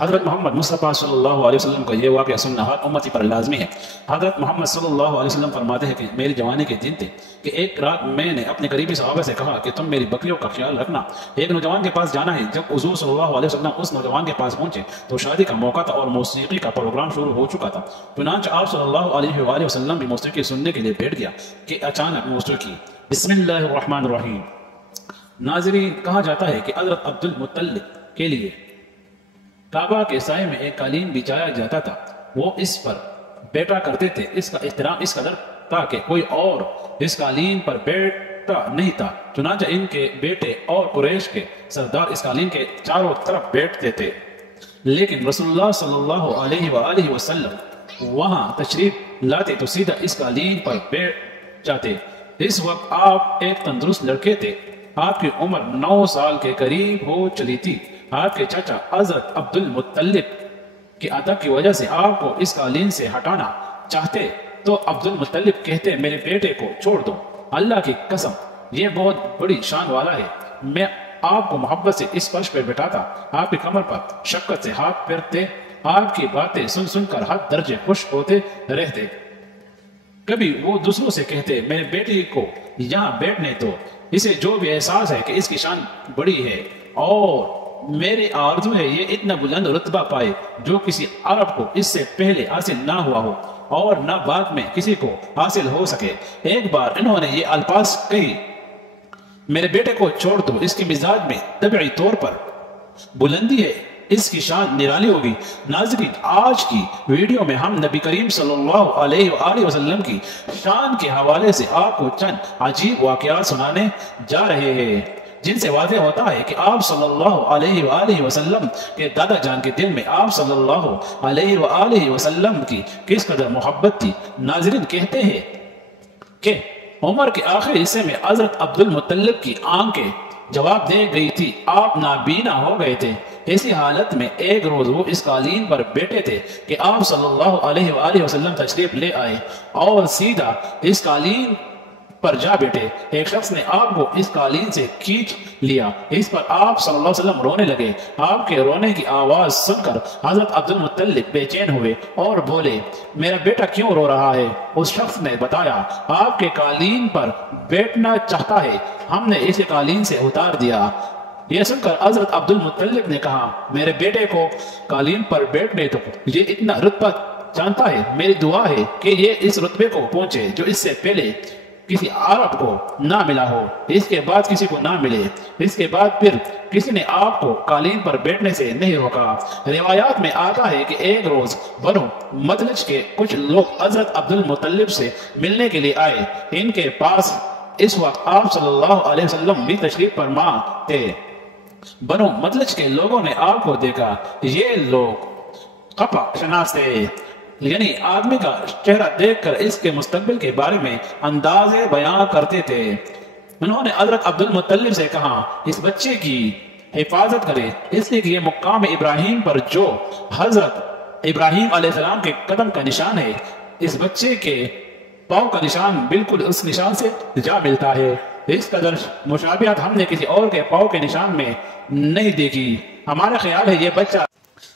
حضرت محمد مصطفیٰ صلی اللہ علیہ وسلم کا یہ واقعہ سننا ہر امتی پر لازمی ہے۔ حضرت محمد صلی اللہ علیہ وسلم فرماتے ہیں کہ میری جوانی کے دن تھے کہ ایک رات میں نے اپنے قریبی صحابہ سے کہا کہ تم میری بکریوں کا خیال رکھنا، ایک نوجوان کے پاس جانا ہے۔ جب حضور صلی اللہ علیہ وسلم اس نوجوان کے پاس پہنچے تو شادی کا موقع تھا اور موسیقی کا پروگرام شروع ہو چکا تھا۔ چنانچہ آپ صلی اللہ علیہ وآلہ وسلم بھی موسیقی سننے کے لیے بیٹھ گیا کہ اچانک موسیقی۔ بسم اللہ الرحمن الرحیم۔ ناظرین، کہا جاتا ہے کہ حضرت عبد المطلب کے لیے کعبہ کے سائے میں ایک قالین بچھایا جاتا تھا، وہ اس پر بیٹھا کرتے تھے۔ اس کا احترام اس قدر تھا کہ کوئی اور اس قالین پر بیٹھا نہیں تھا، چنانچہ ان کے بیٹے اور قریش کے سردار اس قالین کے چاروں طرف بیٹھتے تھے، لیکن رسول اللہ صلی اللہ علیہ وآلہ وسلم وہاں تشریف لاتے تو سیدھا اس قالین پر بیٹھ جاتے۔ اس وقت آپ ایک تندرست لڑکے تھے، آپ کی عمر 9 سال کے قریب ہو چلی تھی۔ آپ کے چچا حضرت عبد المطلب کے ادب کی وجہ سے آپ کو اس قالین سے ہٹانا چاہتے تو عبد المطلب کہتے میرے بیٹے کو چھوڑ دو، اللہ کی قسم یہ بہت بڑی شان والا ہے، میں آپ کو محبت سے اس فرش پہ بٹھاتا، آپ کی کمر پر شفقت سے ہاتھ پھیرتے، آپ کی باتیں سن سن کر ہر درجے خوش ہوتے رہتے۔ کبھی وہ دوسروں سے کہتے میرے بیٹے کو یہاں بیٹھنے دو، اسے جو بھی احساس ہے کہ اس کی شان بڑی ہے اور میرے آرزو ہے یہ اتنا بلند رتبہ پائے جو کسی عرب کو اس سے پہلے حاصل نہ ہوا ہو اور نہ بعد میں کسی کو حاصل ہو سکے۔ ایک بار انہوں نے یہ الفاظ کہی میرے بیٹے کو چھوڑ دو، اس کے مزاج میں طبعی طور پر بلندی ہے، اس کی شان نرالی ہوگی۔ ناظرین، آج کی ویڈیو میں ہم نبی کریم صلی اللہ علیہ وآلہ وسلم کی شان کے حوالے سے آپ کو چند عجیب واقعات سنانے جا رہے ہیں جن سے واضح ہوتا ہے کہ آپ صلی اللہ علیہ وآلہ وسلم کے دادا جان کے دل میں آپ صلی اللہ علیہ وآلہ وسلم کی کس قدر محبت تھی۔ ناظرین، کہتے ہیں کہ عمر کے آخری حصے میں حضرت عبد المطلب کی آنکھیں جواب دے گئی تھی، آپ نابینا ہو گئے تھے۔ ایسی حالت میں ایک روز وہ اس قالین پر بیٹھے تھے کہ آپ صلی اللہ علیہ وآلہ وسلم تشریف لے آئے اور سیدھا اس قالین پر جا بیٹھے۔ ایک شخص نے آپ کو اس قالین سے کھینچ لیا، اس پر آپ صلی اللہ علیہ وسلم رونے لگے۔ آپ کے رونے کی آواز سن کر حضرت عبد المطلب بے چین ہوئے اور بولے میرا بیٹا کیوں رو رہا ہے؟ اس شخص نے بتایا آپ کے قالین پر بیٹھنا چاہتا ہے، ہم نے اسے قالین سے اتار دیا۔ یہ سن کر حضرت عبد المطلب نے کہا میرے بیٹے کو قالین پر بیٹھنے دو، یہ اتنا رتبہ جانتا ہے، میری دعا ہے کہ یہ اس رتبے کو پہنچے جو اس سے پہلے کسی عرب کو نہ ملا ہو، اس کے بعد کسی کو نہ ملے۔ اس کے بعد پھر کسی نے آپ کو قالین پر بیٹھنے سے نہیں روکا۔ روایات میں آتا ہے کہ ایک روز بنو مدلج کے کچھ لوگ حضرت عبد المطلب سے ملنے کے لیے آئے۔ ان کے پاس اس وقت آپ صلی اللہ علیہ وسلم بھی تشریف فرما تھے۔ بنو مدلج کے لوگوں نے آپ کو دیکھا، یہ لوگ قفا شناس تھے، یعنی آدمی کا چہرہ دیکھ کر اس کے مستقبل کے بارے میں اندازے بیان کرتے تھے۔ انہوں نے حضرت عبد المطلب سے کہا اس بچے کی حفاظت کرے، اس لیے کہ یہ مقام ابراہیم پر جو حضرت ابراہیم علیہ السلام کے قدم کا نشان ہے، اس بچے کے پاؤں کا نشان بالکل اس نشان سے جا ملتا ہے۔ اس قدر مشابہت ہم نے کسی اور کے پاؤں کے نشان میں نہیں دیکھی۔ ہمارا خیال ہے یہ بچہ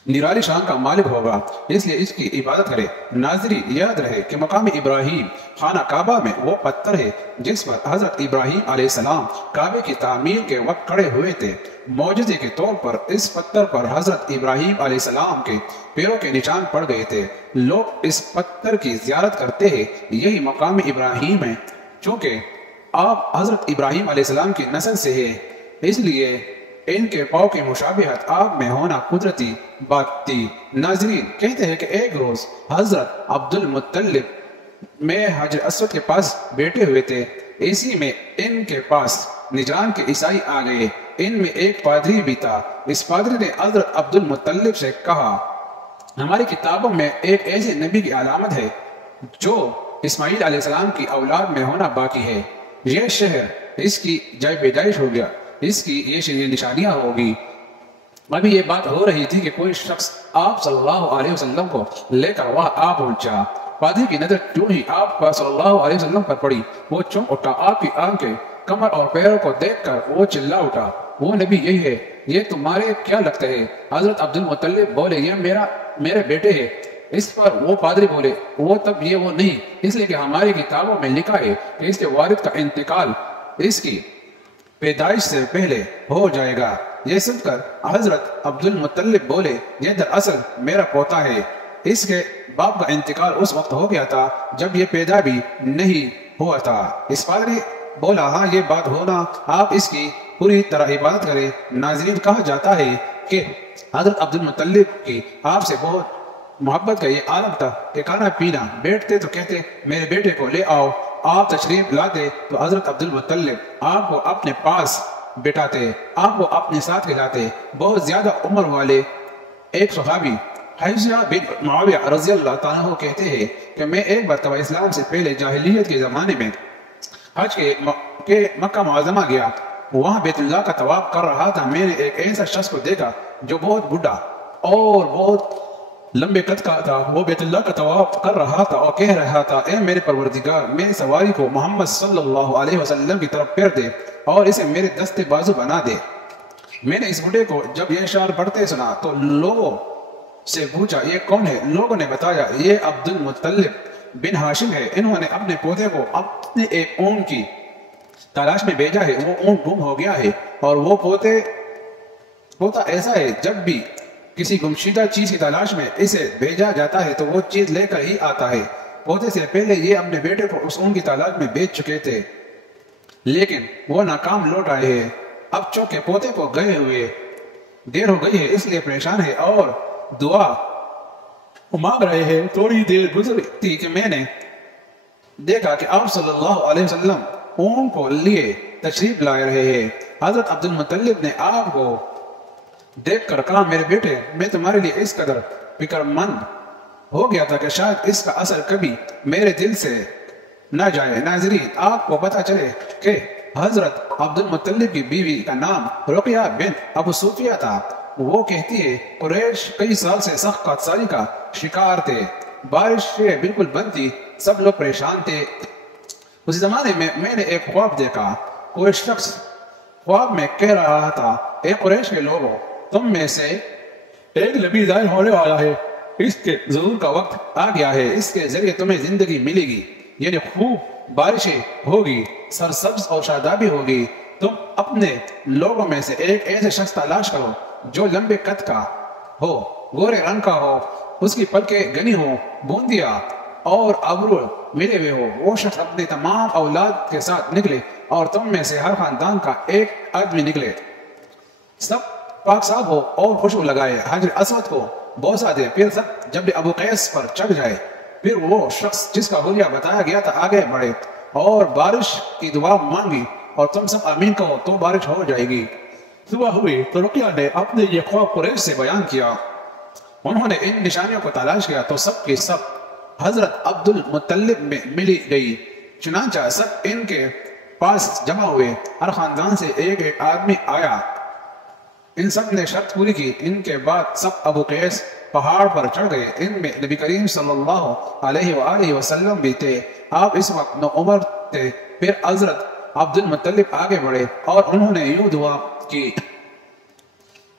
نرالی شان کا مالک ہوگا، اس لیے اس کی عبادت کرے۔ ناظرین، یاد رہے کہ مقام ابراہیم خانہ کعبہ میں وہ پتھر ہے جس پر حضرت ابراہیم علیہ السلام کعبے کی تعمیر کے وقت کھڑے ہوئے تھے۔ معجزے کے طور پر اس پتھر پر حضرت ابراہیم علیہ السلام کے پیروں کے نشان پڑ گئے تھے۔ لوگ اس پتھر کی زیارت کرتے ہیں، یہی مقام ابراہیم ہے۔ چونکہ آپ حضرت ابراہیم علیہ السلام کی نسل سے ہیں، اس لیے ان کے پاؤں کی مشابہت آپ میں ہونا قدرتی بات تھی۔ ناظرین، کہتے ہیں کہ ایک روز حضرت عبد المطلب میں حجر اسود کے پاس بیٹھے ہوئے تھے، اسی میں ان کے پاس نجران کے عیسائی آ گئے۔ ان میں ایک پادری بھی تھا۔ اس پادری نے حضرت عبد المطلب سے کہا ہماری کتابوں میں ایک ایسے نبی کی علامت ہے جو اسماعیل علیہ السلام کی اولاد میں ہونا باقی ہے، یہ شہر اس کی جائے پیدائش ہو گیا، اس کی یہ نشانیاں ہوگی۔ ابھی یہ بات ہو رہی تھی کہ کوئی شخص آپ صلی اللہ علیہ وسلم کو لے کر وہاں آ پہنچا۔ پادری کی نظر جو ہی آپ کا صلی اللہ علیہ وسلم پر پڑی، وہ چونک اٹھا۔ آپ کی آنکھیں، کمر اور پیروں کو دیکھ کر وہ چلا اٹھا وہ نبی یہی ہے، یہ تمہارے کیا لگتا ہے؟ حضرت عبد المطلب بولے یہ میرے بیٹے ہے۔ اس پر وہ پادری بولے وہ تب یہ وہ نہیں، اس لیے کہ ہماری کتابوں میں لکھا ہے کہ اس کے والد کا انتقال اس کی پیدائش سے پہلے ہو جائے گا۔ یہ سن کر حضرت عبد المطلب بولے یہ دراصل میرا پوتا ہے، اس کے باپ کا انتقال اس وقت ہو گیا تھا جب یہ پیدا بھی نہیں ہوا تھا۔ اس پادری بولا ہاں یہ بات ہونا، آپ اس کی پوری طرح عبادت کریں۔ ناظرین، کہا جاتا ہے کہ حضرت عبد المطلب کی آپ سے بہت محبت کا یہ عالم تھا کہ کھانا پینا بیٹھتے تو کہتے میرے بیٹے کو لے آؤ، آپ تشریف لاتے تو حضرت عبد المطلب آپ کو اپنے پاس بٹھاتے، آپ کو اپنے ساتھ کھلاتے۔ بہت زیادہ عمر والے ایک صحابی حیضہ بن معاویہ رضی اللہ تعالیٰ عنہ کہتے ہیں کہ میں ایک مرتبہ اسلام سے پہلے جاہلیت کے زمانے میں حج کے مکہ معظمہ گیا، وہاں بیت اللہ کا طواف کر رہا تھا۔ میں نے ایک ایسا شخص کو دیکھا جو بہت بڑھا اور بہت لمبے قد کا تھا، وہ بیت اللہ کا طواف کر رہا تھا اور کہہ رہا تھا اے میرے پروردگار، میری سواری کو محمد صلی اللہ علیہ وسلم کی طرف پھیر دے اور اسے میرے دستے بازو بنا دے۔ میں نے اس بڑھے کو جب یہ اشعار پڑھتے سنا تو لوگوں سے پوچھا یہ کون ہے؟ لوگوں نے بتایا یہ عبد المطلب بن ہاشم ہے، انہوں نے اپنے پودے کو اپنے ایک اونٹ کی تلاش میں بھیجا ہے، وہ اونٹ گم ہو گیا ہے اور وہ پوتا ایسا ہے جب بھی کسی گمشدہ چیز کی تلاش میں اسے بھیجا جاتا ہے تو وہ چیز لے کر ہی آتا ہے۔ پوتے سے پہلے یہ اپنے بیٹے کو اس اونٹ کی تلاش میں بیچ چکے تھے لیکن وہ ناکام لوٹ آئے ہیں۔ اب چونکہ پوتے کو گئے ہوئے دیر ہو گئی ہے اس لیے پریشان ہے اور دعا مانگ رہے ہیں۔ تھوڑی دیر گزر تھی کہ میں نے دیکھا کہ آپ صلی اللہ علیہ وسلم اونٹ کو لیے تشریف لائے رہے ہیں۔ حضرت عبد المطلب نے آپ کو دیکھ کر کہا میرے بیٹے، میں تمہارے لیے اس قدر فکر مند ہو گیا تھا کہ شاید اس کا اثر کبھی میرے دل سے نہ جائے۔ ناظرین، آپ کو پتہ چلے کہ حضرت عبد المطلب کی بیوی کا نام رقیہ بنت ابو سفیہ تھا۔ وہ کہتی ہے قریش کئی سال سے سخت خاکساری کا شکار تھے، بارش بالکل بند تھی، سب لوگ پریشان تھے۔ اس زمانے میں میں نے ایک خواب دیکھا، کوئی شخص خواب میں کہہ رہا تھا اے قریش کے لوگوں، تم میں سے ایک نبی ظاہر ہونے والا ہے، اس کے ظہور کا وقت آ گیا ہے، اس کے ذریعے تمہیں زندگی ملے گی، یعنی خوب بارشیں ہوگی، سرسبز اور شادابی ہوگی۔ تم اپنے لوگوں میں سے ایک ایسے شخص تلاش کرو جو لمبے قد کا ہو، گورے رنگ کا ہو، اس کی پلکیں گنی ہو، بوندیا اور ابرو ملے ہوئے ہو۔ وہ شخص اپنے تمام اولاد کے ساتھ نکلے اور تم میں سے ہر خاندان کا ایک آدمی نکلے، سب پاک صاف ہو اور خوشبو لگائے، حجر اسود کو بوسہ دے، پھر سب جبل ابو قیس پر چڑھ جائے۔ پھر وہ شخص جس کا حلیہ بتایا گیا تھا آگے بڑھے اور بارش کی دعا مانگی اور تم سب آمین کہو تو بارش ہو جائے گی۔ صبح ہوئی تو رقیہ نے اپنے یہ خواب قریش سے بیان کیا، انہوں نے ان نشانیوں کو تلاش کیا تو سب کی سب حضرت عبد المطلب میں ملی گئی۔ چنانچہ سب ان کے پاس جمع ہوئے، ہر خاندان سے ایک ایک آدمی آیا، ان سب نے شرط پوری کی۔ ان کے بعد سب ابو قیس پہاڑ پر چڑھ گئے، ان میں نبی کریم صلی اللہ علیہ وآلہ وسلم بھی تھے۔ آپ اس وقت نوعمر تھے۔ پھر حضرت عبد المطلب آگے بڑھے اور انہوں نے یوں دعا کی،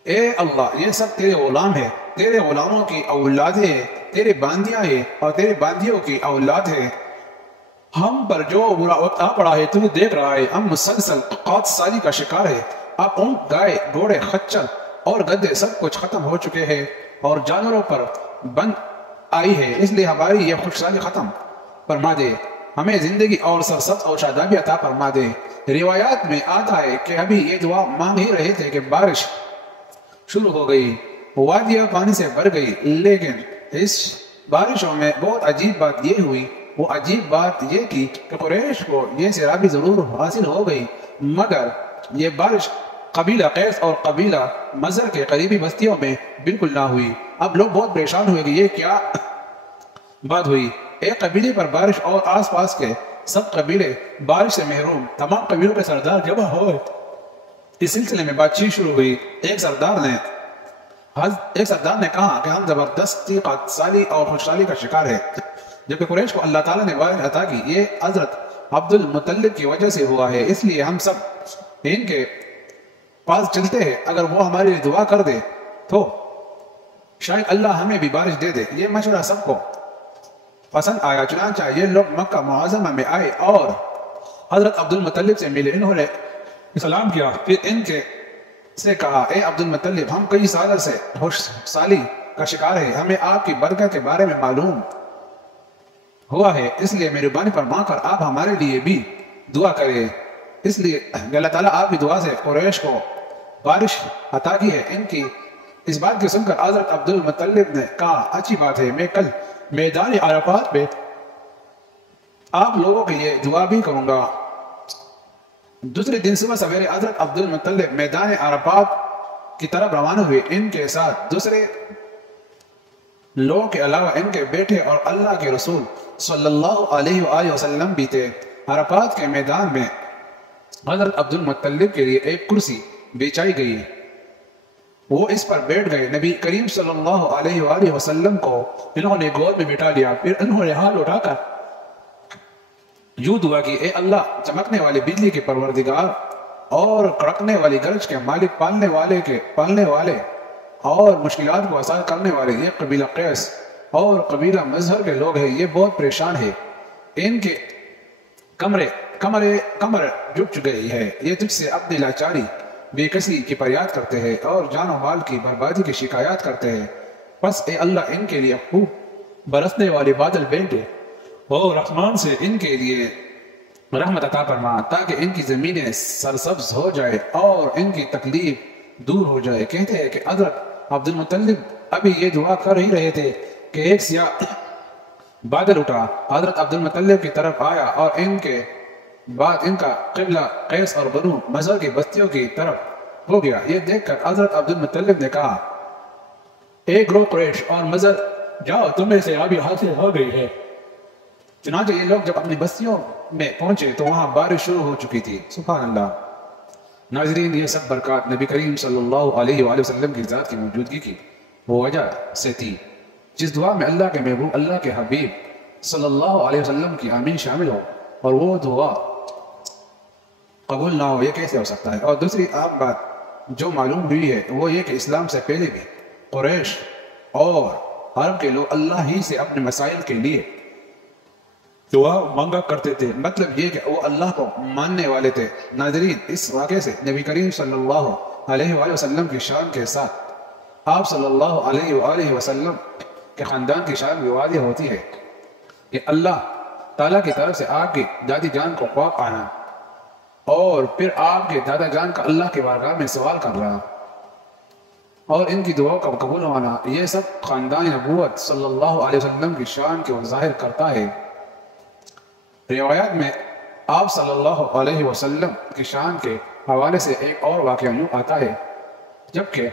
اے اللہ، یہ سب تیرے غلام ہیں، تیرے غلاموں کی اولادیں ہیں، تیرے باندیاں ہیں اور تیرے باندیوں کی اولاد ہیں۔ ہم پر جو برا وقت آ پڑا ہے تو دیکھ رہا ہے، ہم مسلسل قحط سالی کا شکار ہے۔ اب اونٹ، گائے، گھوڑے، خچر اور گدھے سب کچھ ختم ہو چکے ہیں اور جانوروں پر بند آئی ہے، اس لیے ہماری یہ خوشحالی ختم فرما دے، ہمیں زندگی اور سرسبز اور شادابی عطا فرما دے۔ روایات میں آتا ہے کہ ابھی یہ دعا مانگ ہی رہے تھے کہ بارش شروع ہو گئی، وادیاں پانی سے بھر گئی، لیکن اس بارشوں میں بہت عجیب بات یہ ہوئی، وہ عجیب بات یہ کی کہ قریش کو یہ سیرابی ضرور حاصل ہو گئی مگر یہ بارش قبیلہ قیس اور قبیلہ مزر کے قریبی بستیوں میں بالکل نہ ہوئی۔ اب لوگ بہت پریشان ہوئے کہ یہ کیا بات ہوئی، ایک قبیلے پر بارش اور آس پاس کے سب قبیلے بارش سے محروم، تمام قبیلوں کے سردار جمع ہوئے۔ اس سلسلے میں بات چیت شروع ہوئی۔ ایک سردار نے کہا کہ ہم زبردستی قحط سالی اور خوشحالی کا شکار ہے، جبکہ قریش کو اللہ تعالیٰ نے وعدہ عطا کی، یہ حضرت عبد المطلب کی وجہ سے ہوا ہے، اس لیے ہم سب ان کے پاس چلتے ہیں، اگر وہ ہمارے لیے دعا کر دے تو شاید اللہ ہمیں بھی بارش دے دے۔ یہ مشورہ سب کو پسند آیا، چنانچہ یہ لوگ مکہ معظمہ میں آئے اور حضرت عبد المطلب سے ملے۔ انہوں نے سلام کیا، پھر ان کے سے کہا، اے عبد المطلب، ہم کئی سالوں سے خوش سالی کا شکار ہے، ہمیں آپ کی برکت کے بارے میں معلوم ہوا ہے، اس لیے مہربانی فرما کر آپ ہمارے لیے بھی دعا کرے۔ اس لیے اللہ تعالیٰ آپ کی دعا سے قریش کو بارش عطا کی ہے۔ ان کی اس بات کی سن کر حضرت عبد المطلب نے کہا، اچھی بات ہے، میں کل میدان عرفات پہ آپ لوگوں کے لیے دعا بھی کروں گا۔ دوسرے دن صبح سویرے حضرت عبد المطلب میدان عرفات کی طرف روانہ ہوئے۔ ان کے ساتھ دوسرے لوگوں کے علاوہ ان کے بیٹے اور اللہ کے رسول صلی اللہ علیہ وآلہ وسلم بھی تھے۔ عرفات کے میدان میں حضرت عبد المطلب کے لیے ایک کرسی بچھائی گئی، وہ اس پر بیٹھ گئے۔ نبی کریم صلی اللہ علیہ وآلہ وسلم کو انہوں نے گود میں بٹھا لیا، پھر انہوں نے ہاتھ اٹھا کر یوں دعا کی، اے اللہ، چمکنے والی بجلی کے پروردگار اور کڑکنے والی گرج کے مالک، پالنے والے اور مشکلات کو آسان کرنے والے، یہ قبیلہ قیس اور قبیلہ مظہر کے لوگ ہیں، یہ بہت پریشان ہے، ان کے کمر جھک گئی ہے، یہ تجھ سے اپنی لاچاری بے کسی کی فریاد کرتے ہیں اور جان و مال کی بربادی کی شکایات کرتے ہیں، پس اے اللہ ان کے لیے خوب برسنے والے بادل بھیجے اور رحمان سے ان کے لیے رحمت عطا فرما، تاکہ ان کی زمینیں سرسبز ہو جائے اور ان کی تکلیف دور ہو جائے۔ کہتے ہیں کہ حضرت عبد المطلب ابھی یہ دعا کر ہی رہے تھے کہ ایک سیاہ بادل اٹھا، حضرت عبد المطلب کی طرف آیا اور ان کے بعد ان کا قبلہ قیس اور بنو مظہر کی بستیوں کی طرف ہو گیا۔ یہ دیکھ کر حضرت عبد المطلب نے کہا، اے گروہ قریش اور مظہر، جاؤ، تمہیں سے آبی حاصل ہو گئی ہے۔ چنانچہ یہ لوگ جب اپنی بستیوں میں پہنچے تو وہاں بارش شروع ہو چکی تھی۔ سبحان اللہ۔ ناظرین، یہ سب برکات نبی کریم صلی اللہ علیہ وآلہ وسلم کی ذات کی موجودگی کی وہ وجہ سے تھی، جس دعا میں اللہ کے محبوب، اللہ کے حبیب صلی اللہ علیہ وسلم کی آمین شامل ہو، اور وہ دعا قبول نہ ہو، یہ کیسے ہو سکتا ہے؟ اور دوسری عام بات جو معلوم ہوئی ہے وہ یہ کہ اسلام سے پہلے بھی قریش اور عرب کے لوگ اللہ ہی سے اپنے مسائل کے لیے دعا مانگا کرتے تھے، مطلب یہ کہ وہ اللہ کو ماننے والے تھے۔ ناظرین، اس واقعے سے نبی کریم صلی اللہ علیہ وآلہ وسلم کی شان کے ساتھ آپ صلی اللہ علیہ وآلہ وسلم کے خاندان کی شان بھی واضح ہوتی ہے کہ اللہ تعالیٰ کی طرف سے آپ کی دادی جان کو خواب آنا اور پھر آپ کے دادا جان کا اللہ کے بارگاہ میں سوال کر رہا اور ان کی دعاؤں کا قبول ہونا، یہ سب خاندان نبوت صلی اللہ علیہ وسلم کی شان کو ظاہر کرتا ہے۔ روایات میں آپ صلی اللہ علیہ وسلم کی شان کے حوالے سے ایک اور واقعہ یوں آتا ہے، جبکہ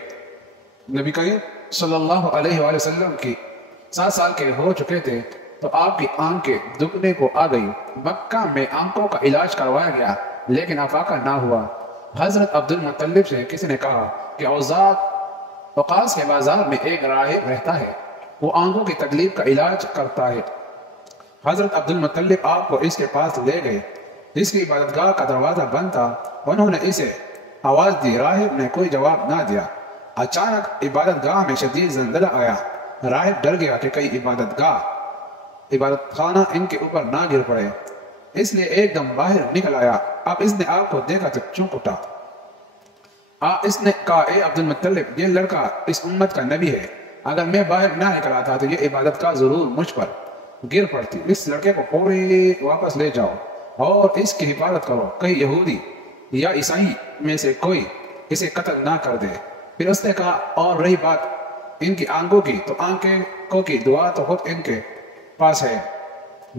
نبی کریم صلی اللہ علیہ وآلہ وسلم کی 7 سال کے ہو چکے تھے تو آپ کی آنکھیں دکھنے کو آ گئی۔ مکہ میں آنکھوں کا علاج کروایا گیا لیکن افاقہ نہ ہوا۔ حضرت عبد المطلب سے کسی نے کہا کہ اوقاس کے بازار میں ایک راہب رہتا ہے، وہ آنکھوں کی تکلیف کا علاج کرتا ہے۔ حضرت عبد المطلب آپ کو اس کے پاس لے گئے، جس کی عبادتگاہ کا دروازہ بند تھا۔ انہوں نے اسے آواز دی، راہب نے کوئی جواب نہ دیا۔ اچانک عبادت گاہ میں شدید زلزلہ آیا، راہب ڈر گیا کہ کئی عبادت خانہ ان کے اوپر نہ گر پڑے، اس لیے ایک دم باہر نکل آیا۔ اب اس نے آپ کو دیکھا تو چونک اٹھا۔ اس نے کہا، اے عبد المطلب، یہ لڑکا اس امت کا نبی ہے، اگر میں باہر نہ نکل آتا تو یہ عبادت کا ضرور مجھ پر گر پڑتی۔ اس لڑکے کو فوری واپس لے جاؤ اور اس کی حفاظت کرو، کہیں یہودی یا عیسائی میں سے کوئی اسے قتل نہ کر دے۔ پھر اس نے کہا، اور رہی بات ان کی آنکھوں کی، تو آنکھوں کی دعا تو خود ان کے پاس ہے،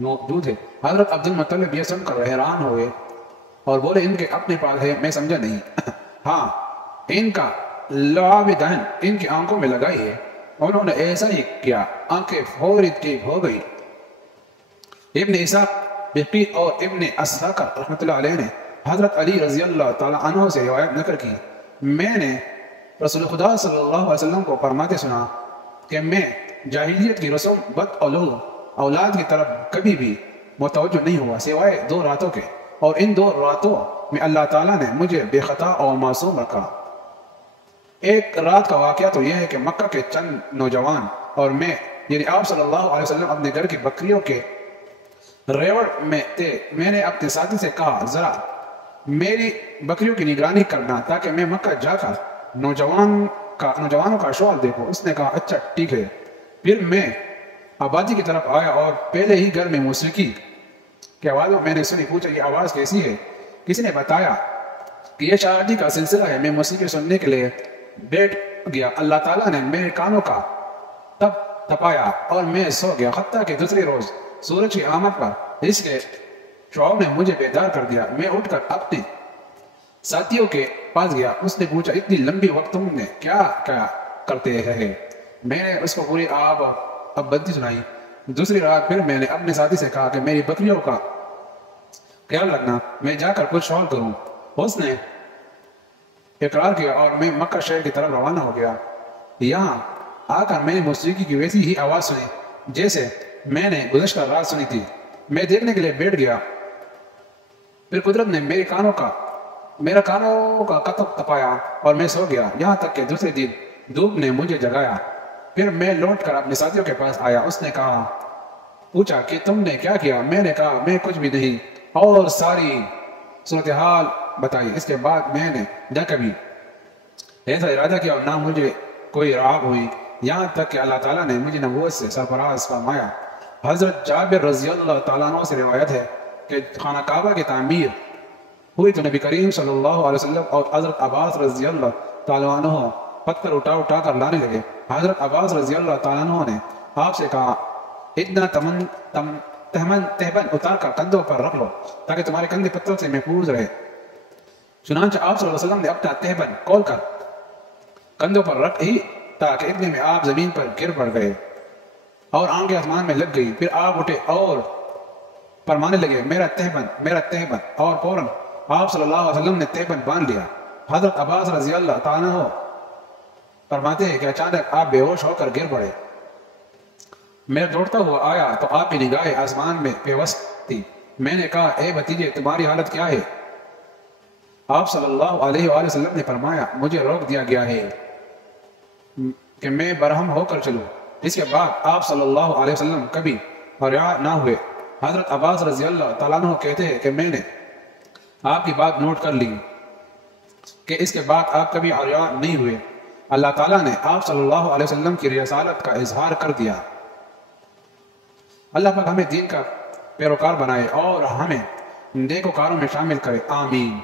موجود ہے۔ حضرت عبد المطلب یہ سن کر حیران ہوئے اور بولے، ان کے اپنے پاس ہے؟ میں سمجھا نہیں۔ ہاں، ان کا لعاب دہن ان کی آنکھوں میں لگائی ہے۔ انہوں نے ایسا ہی کیا، آنکھیں فوری ٹھیک ہو گئی۔ ابن اسحاق بقی اور ابن اسحاق رحمۃ اللہ علیہ نے حضرت علی رضی اللہ تعالیٰ عنہ سے روایت نقل کی، میں نے رسول خدا صلی اللہ علیہ وسلم کو فرماتے سنا کہ میں جاہلیت کی رسوم بد اولاد کی طرف کبھی بھی متوجہ نہیں ہوا سوائے 2 راتوں کے، اور ان 2 راتوں میں اللہ تعالیٰ نے مجھے بے خطا اور معصوم رکھا۔ ایک رات کا واقعہ تو یہ ہے کہ مکہ کے چند نوجوان اور میں یعنی آپ صلی اللہ علیہ وسلم اپنے گھر کی بکریوں کے ریوڑ میں تھے۔ میں نے اپنے ساتھی سے کہا ذرا میری بکریوں کی نگرانی کرنا تاکہ میں مکہ جا کر نوجوانوں کا شوال دیکھوں۔ اس نے کہا اچھا ٹھیک ہے۔ پھر میں آبادی کی طرف آیا اور پہلے ہی گھر میں موسیقی کی آوازوں میں نے سنی۔ پوچھا یہ آواز کیسی ہے؟ کسی نے بتایا کہ یہ شادی کا سلسلہ ہے۔ میں موسیقی سننے کے لیے بیٹھ گیا۔ اللہ تعالیٰ نے میرے کانوں کا تپایا اور میں سو گیا، حتیٰ کہ دوسرے روز سورج کی آمد پر اس کے شعاع نے مجھے بیدار کر دیا۔ میں اٹھ کر اپنے ساتھیوں کے پاس گیا۔ اس نے پوچھا اتنی لمبی وقت تم نے کیا کرتے رہے؟ میں نے اس کو پوری اب بدی سنائی۔ دوسری رات پھر میں نے اپنے ساتھی سے کہا کہ میری بکریوں کا خیال رکھنا، میں جا کر کچھ شغل کروں۔ اس نے اقرار کیا اور میں مکہ شہر کی طرف روانہ ہو گیا۔ یہاں آ کر میں نے موسیقی کی ویسی ہی آواز سنی جیسے میں نے گزشتہ رات سنی تھی۔ میں دیکھنے کے لیے بیٹھ گیا۔ پھر قدرت نے میرا کانوں کا تپایا اور میں سو گیا، یہاں تک کہ دوسرے دن دھوپ نے مجھے جگایا۔ پھر میں لوٹ کر اپنے ساتھیوں کے پاس آیا۔ اس نے پوچھا کہ تم نے کیا کیا؟ میں نے کہا میں کچھ بھی نہیں، اور ساری صورتحال بتائی۔ اس کے بعد میں نے نہ کبھی ایسا ارادہ کیا اور نہ مجھے کوئی راغب ہوئی، یہاں تک کہ اللہ تعالیٰ نے مجھے نبوت سے سرفراز فرمایا۔ حضرت جابر رضی اللہ تعالیٰ عنہ سے روایت ہے کہ خانہ کعبہ کی تعمیر ہوئی تو نبی کریم صلی اللہ علیہ وسلم اور حضرت عباس رضی اللہ تعالیٰ عنہ پتھر اٹھا کر لانے لگے۔ حضرت عباس رضی اللہ تعالیٰ عنہ نے آپ سے کہا اتنا تہبند اتار کر کندھوں پر رکھ لو تاکہ تمہارے کندھے پتھروں سے محفوظ رہے۔ چنانچہ آپ صلی اللہ علیہ وسلم نے اپنا تہبند کھول کر کندھوں پر رکھ ہی تاکہ اتنے میں آپ زمین پر گر پڑ گئے اور آنکھیں آسمان میں لگ گئی۔ پھر آپ اٹھے اور فرمانے لگے میرا تہبند، اور فوراً آپ صلی اللہ علیہ وسلم نے تہبند باندھ لیا۔ حضرت عباس رضی اللہ تعالیٰ عنہ فرماتے ہیں کہ اچانک آپ بے ہوش ہو کر گر پڑے۔ میں دوڑتا ہوا آیا تو آپ کی نگاہیں آسمان میں پیوست تھی۔ میں نے کہا اے بھتیجے تمہاری حالت کیا ہے؟ آپ صلی اللہ علیہ وآلہ وسلم نے فرمایا مجھے روک دیا گیا ہے کہ میں برہم ہو کر چلوں۔ اس کے بعد آپ صلی اللہ علیہ وسلم کبھی رعا نہ ہوئے۔ حضرت عباس رضی اللہ تعالیٰ عنہ کہتے ہیں کہ میں نے آپ کی بات نوٹ کر لی کہ اس کے بعد آپ کبھی رعا نہیں ہوئے۔ اللہ تعالیٰ نے آپ صلی اللہ علیہ وسلم کی رسالت کا اظہار کر دیا۔ اللہ پاک ہمیں دین کا پیروکار بنائے اور ہمیں نیکوکاروں میں شامل کرے، آمین۔